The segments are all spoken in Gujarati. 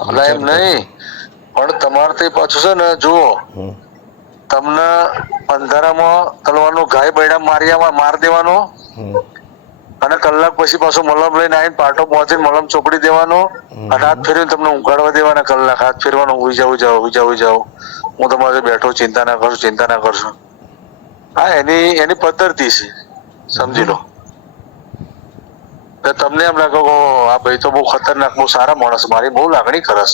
એટલે એમ નહીં, પણ તમારે તે પાછું છે ને જુઓ, તમને અંધારામાં તલવાનું ગાય બૈડા માર દેવાનો, અને કલાક પછી પાછો મલમ લઈને આવીને પાટો પહોંચીને મલમ ચોપડી દેવાનો, અને હાથ ફેરવીને તમને ઉગાડવા દેવાના, કલાક હાથ ફેરવાનો, ઉઈ જાવ, હું તમારે બેઠો, ચિંતા ના કરશો, ચિંતા ના કરશો. હા, એની પદ્ધતિ છે, સમજી લો. તમને એમ લાગે આ ભાઈ તો બહુ ખતરનાક, બહુ સારા માણસ, મારી બહુ લાગણી કરસ,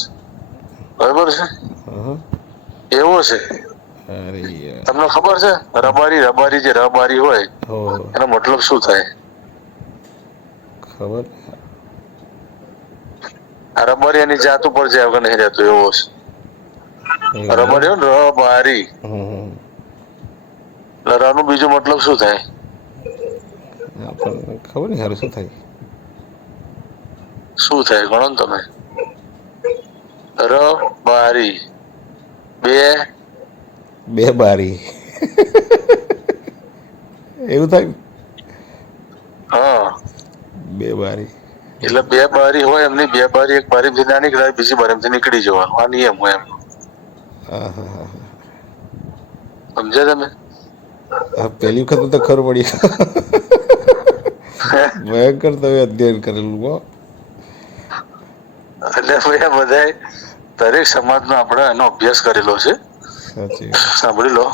બરોબર છે, એવું છે. અરે યાર. તમને ખબર છે રબારી જે રબારી હોય એનો મતલબ શું થાય? ખબર. આ રબારી એની જાત ઉપર જાય વગર નહીં રહેતો એવો છે. એવું રબારી હોય ને રબારી, એમ. એટલે ર નું બીજો મતલબ શું થાય? આપણને ખબર નહીં હારું શું થાય. શું થાય ગણો ને તમે? રબારી બે બે બારી એવું થાય. હા, બે બારી. એટલે બે બારી હોય એમની, બે બારી, એક બારી ના નીકળે બીજી બારી નીકળી જવાનું, આ નિયમ હોય એમનો. હા હા હા. સમજ્યા તમે? હા, પહેલી વખત તો ખબર પડી. ભયંકર તમે અધ્યયન કરેલું હો. એટલે ભાઈ બધા દરેક સમાજનો આપણે એનો અભ્યાસ કરેલો છે. સાચી વાત. સાંભળી લો.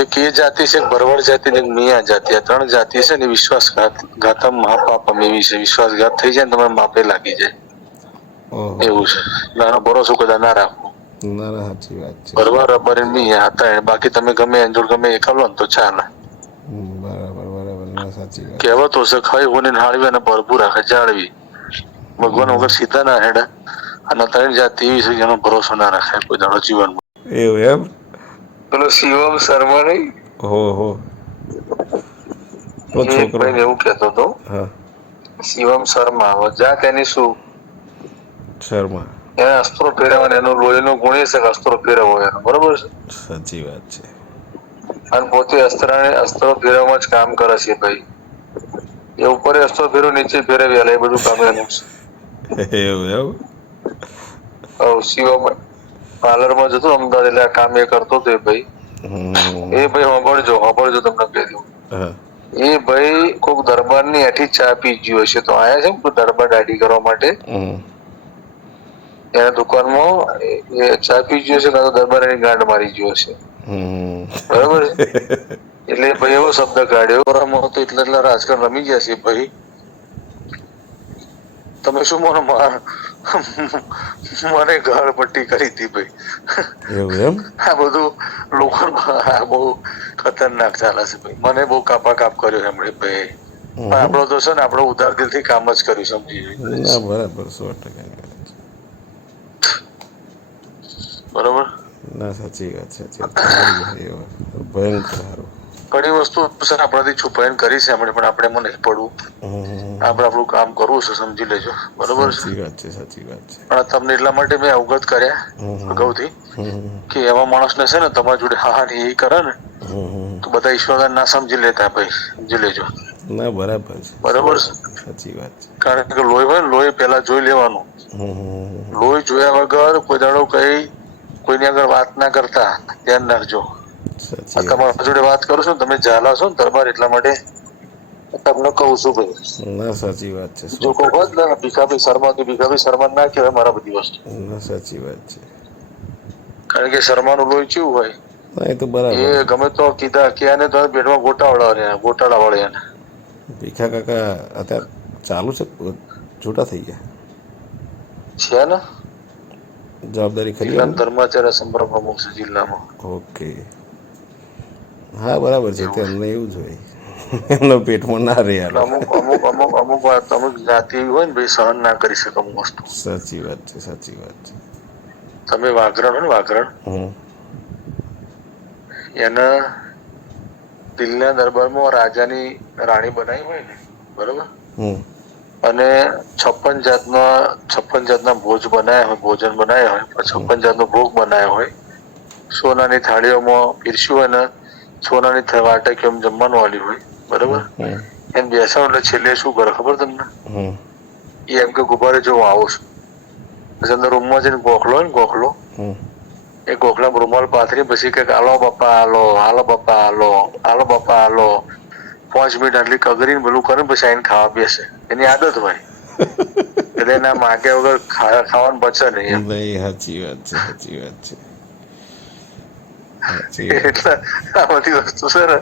એક એ જાતિ છે, ભરવાડ જાતિ ને મિયા જાતિ, આ ત્રણ જાતિ છે ને વિશ્વાસઘાત ઘાતમ મહાપાપમ એવી છે. વિશ્વાસઘાત થઈ જાય ને તમારે માપે લાગી જાય ઓહો. એવું છે. નાનો ભરોસો કદા ના રાખો. ના ના, સાચી વાત છે. ભરવાડ રબારી મિયા હતા, બાકી તમે ગમે એની જોડે ગમે એ કરો ને તો ચાલે. બરાબર બરાબર, ના સાચી વાત છે. કહેવતો છે, ખાઈ હોને હાળવી અને ભરપૂર રાખે જાળવી. ભગવાન વગર સીધા ના હેડે, અને ત્રણ જાતિ એવી છે જેનો ભરોસો ના રાખાય કોઈ દાડો જીવનમાં. એવું એમ. પેલો શિવમ શર્મા નહીં, હો. પેલો એક છોકરો. ભાઈ એવું કેતો હતો, હા. શિવમ શર્મા, જાત એની શું? શર્મા. એને અસ્ત્રો ફેરવવાનો, એનો લોહીનો ગુણ એ છે કે અસ્ત્રો ફેરવો એનો, બરોબર છે. સાચી વાત છે. અને પોતે અસ્ત્રો ફેરવવામાં જ કામ કરે છે ભાઈ. એ ઉપર અસ્ત્રો ફેરવે, નીચે ફેરવે, એ બધું કામ એનું છે. એવું એમ. શિવમ પાર્લરમાં જતો અમદાવાદ, એટલે આ કામ એ કરતો હતો ભાઈ. એ ભાઈ સાંભળજો તમને કહી દઉં. હા. એ ભાઈ કોક દરબાર ની હેઠી ચા પી ગયો હશે, તો આયા છે ને દરબાર દાઢી કરવા માટે. એના દુકાનમાં ચા પી ગયો હશે, કાં તો દરબાર એની ગાંડ મારી ગયો હશે. બરાબર છે. એટલે ભાઈ એવો શબ્દ કાઢ્યો, એટલે રાજકારણ રમી ગયા છે ભાઈ. તમે શું મને ગાળ પટ્ટી કરી હતી ભાઈ. એવું એમ. આ બધું લોકો બહુ ખતરનાક ચાલે છે ભાઈ. મને બહુ કાપા કાપ કર્યો એમણે ભાઈ. પણ આપડો તો છે ને, આપડો ઉધાર દિલ થી કામ જ કર્યું, સમજી. ના બરાબર, 100%. બરોબર. ના સાચી વાત છે. તમારી ભયંકર સારું. ઘણી વસ્તુ આપણાથી છુપાઈને કરી છે આપણે, પણ આપણે એમાં નહીં પડવું. આપણે આપણું કામ કરવું છે, સમજી લેજો. બરોબર છે. સાચી વાત છે. સાચી વાત છે. પણ તમને એટલા માટે મેં અવગત કર્યા અગાઉથી, કે એવા માણસને છે ને તમારી જોડે હા એ કરે ને, તો બધા ઈશ્વર ના સમજી લેતા ભાઈ, સમજી લેજો. ના બરાબર છે. બરોબર છે. સાચી વાત છે. કારણ કે લોહી હોય ને, લોહી પેલા જોઈ લેવાનું. લોહી જોયા વગર કોઈ દાડો કઈ કોઈની આગળ વાત ના કરતા, ધ્યાન રાખજો. આ સાચી વાત તમારા જોડે વાત કરો છો ને, તમે ઝાલા છો ને દરબાર, એટલા માટે તમને કહું છું ભાઈ. છે. ના સાચી વાત છે. જો 100%. કોઈ હોત ને ભીખાભાઈ શર્મા, કે ભીખાભાઈ શર્મા ના કહેવાય મારા બધી વસ્તુ. ના સાચી વાત છે. કારણ કે શર્માનું લોહી કેવું હોય, ના એ તો બરાબર એ છે. ગમે તો કીધા કે એને તો પેટમાં ગોટાળા વળે એને. ભીખા કાકા અત્યારે ચાલુ છે, છૂટા થઈ ગયા? છે ને, જવાબદારી ખરી જિલ્લા એમને? ધર્માચાર્ય સંપર્ક પ્રમુખ છે જિલ્લામાં. ઓકે. હા બરાબર છે. તે એવું છે. અમને એવું જ હોય, એમના પેટમાં ના રહે એટલે હાલો. અમુક વાત, અમુક જાતિ એવી હોય ને ભાઈ, સહન ના કરી શકે અમુક વસ્તુ. સાચી વાત છે. સાચી વાત છે. તમે વાઘરણ હોય ને, વાઘરણ, એના દિલ્હીના દરબારમાં રાજાની રાણી બનાવી હોય ને, બરોબર, અને 56 જાતના ભોજન બનાવ્યા હોય, 56 જાતનો ભોગ બનાવ્યો હોય, સોનાની થાળીઓમાં પીરસ્યું હોય ને, સોનાની વાટકીઓ જમવાનું આલ્યું હોય, બરોબર. એમ બેસા એટલે છેલ્લે શું કરે ખબર તમને? એ એમ કે ગુબ્બારે જો હું આવું છું, પછી અંદર રૂમમાં જઈને ગોખલો હોય ને ગોખલો, હમ. એ ગોખલામાં રૂમાલ પાથરી પછી કે હાલો બાપા હાલો, હાલો બાપા હાલો, હાલો બાપા હાલો. 5 મિનિટ આટલી કગરીને પેલું કરે ને પછી આઈને ખાવા બેસે. એની આદત હોય એટલે એના માગે વગર ખાવાનું બચે નહીં એમ. નહીં, સાચી વાત છે, સાચી વાત છે, સાચી વાત છે. એટલે આ બધી વસ્તુ છે ને